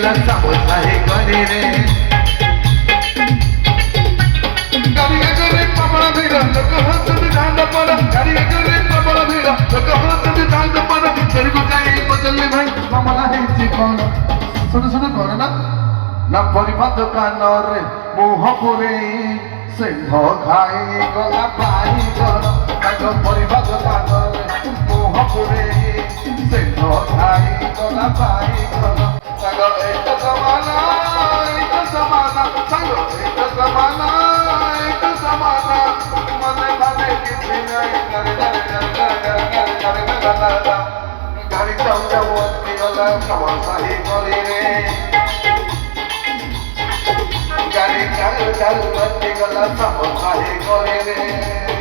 गला समोसाही गली रे गाड़ी करे प्रबल भीड़ लोक होतुनी दांड पर गाड़ी करे प्रबल भीड़ लोक होतुनी दांड पर तेरको काई बदलले भाई मामला हेछि कोन सुन सुन कोन ना परिबा दुकान रे मुह पुरे सिंह खाई गला पाई गल ताको परिबा दुकान रे मुह पुरे सिंह खाई गला पाई गल ताको एक जमाना ताको एक जमाना मने भावे किछि नहीं करे गाड़ी चौका मोती गला समसाही गली रे गाड़ी चालू चालू मोती गला समसाही गली रे